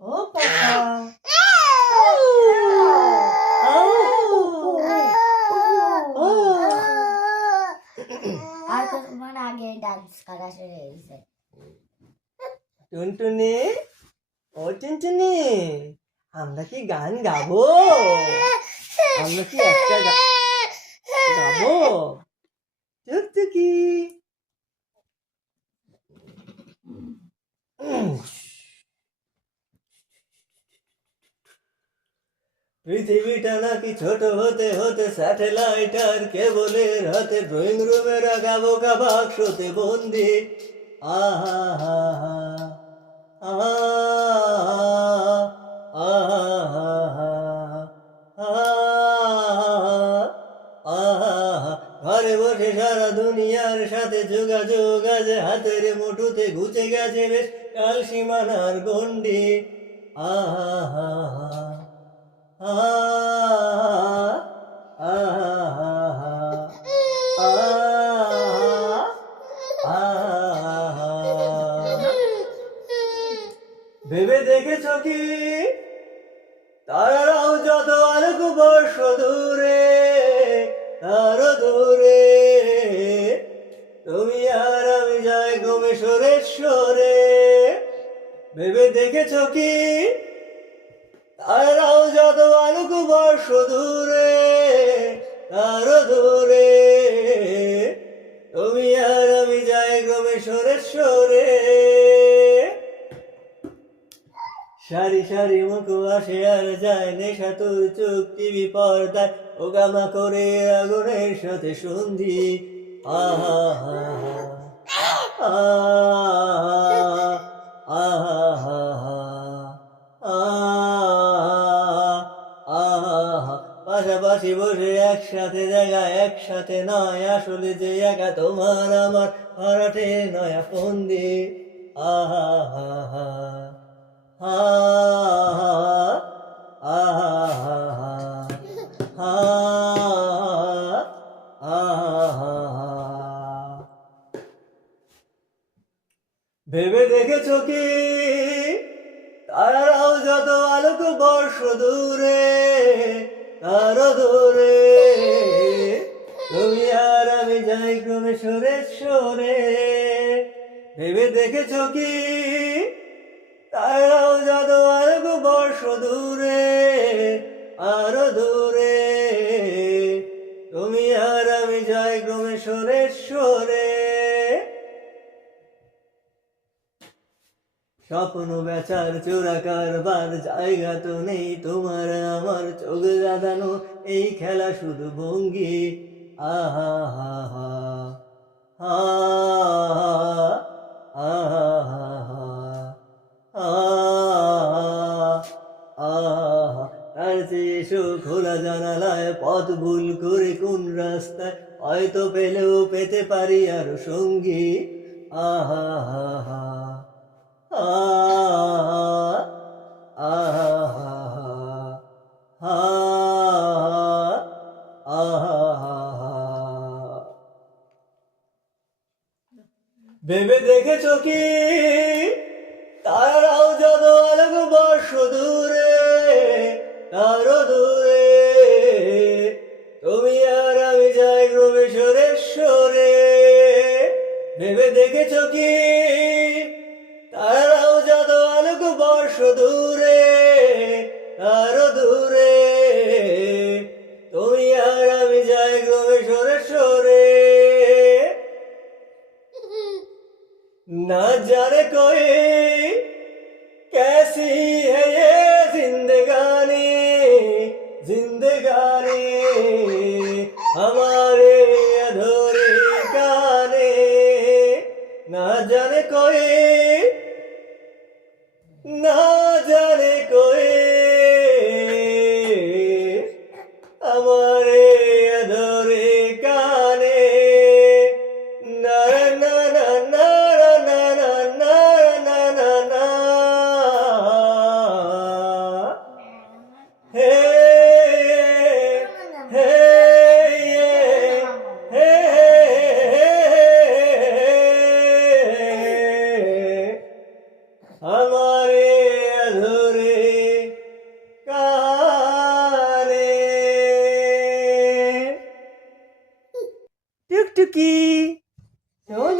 ও পাপা আর তো মানে আগে ডান্স করা শুরু হয়েছে টুনটুনি, ও টুনটুনি, আমরা কি গান গাবো? আমরা কি একটা গা- গাবো টুকটুকি পৃথিবীটা নাকি ছোট হতে হতে স্যাটেলাইট আর কেবলের হাতে ড্রয়িং রুমে রাখা বোকা বাক্সতে বন্দি। আহা হা হা আহা আহা আহা ঘরে বসে সারা দুনিয়ার সাথে যোগাযোগ আছে, হাতের মুঠোতে ঘুচে গেছে বেশ কাল সীমানার গন্ডি আহা আহা আহা। ভেবে দেখেছ কি? তারাও যত আলোক বর্ষ দূরে তার দূরে। তুমি আর আমি যাই গমে সরে ভেবে দেখেছ কি? তারাও যত আলোক বর্ষ দূরে তার দূরে। তুমি আর আমি যাই গমে সরে সরে সারি সারি মুখ আসে আর যায় নেশা তোর চোখ টিভি পর্দায় ওগামা করে আগুনের সাথে সন্ধি। আহা হা হা পাশাপাশি বসে একসাথে জায়গা, একসাথে নয়। আসলে যে একা তোমার আমার ভাড়াটে নয়া হা হা ভেবে দেখেছ কি? তারাও যত আলোক বর্ষ দূরে তার দূরে তুমি আর আমি যাই ক্রমে সরে সরে। ভেবে দেখেছ কি? তারাও যত আর বর্ষ দূরে আরও দূরে। স্বপ্ন বেচার চোরা কারবার, জায়গা তো নেই তোমার আমার। চোখ দাদানো এই খেলা শুধু ভঙ্গি। আহা হা হা হা আহা হা আহা তার চেয়ে এসো খোলা জানালায় পথ ভুল করে কোন রাস্তায়। হয়তো পেলেও পেতে পারি আর সঙ্গী। আহা হা হা ভেবে দেখেছ কি তারাও যত আলোক বর্ষ দূরে তার দূরে তুমি আর আমি যাই সরে ভেবে দেখেছ কি বর্ষ দূরে তার দূরে তুমি আর আমি যাই ক্রমে সরে সরে ना जाने कोई कैसी है ये जिंदगानी जिंदगानी हमारे अधूरे गाने ना जाने कोई শোনো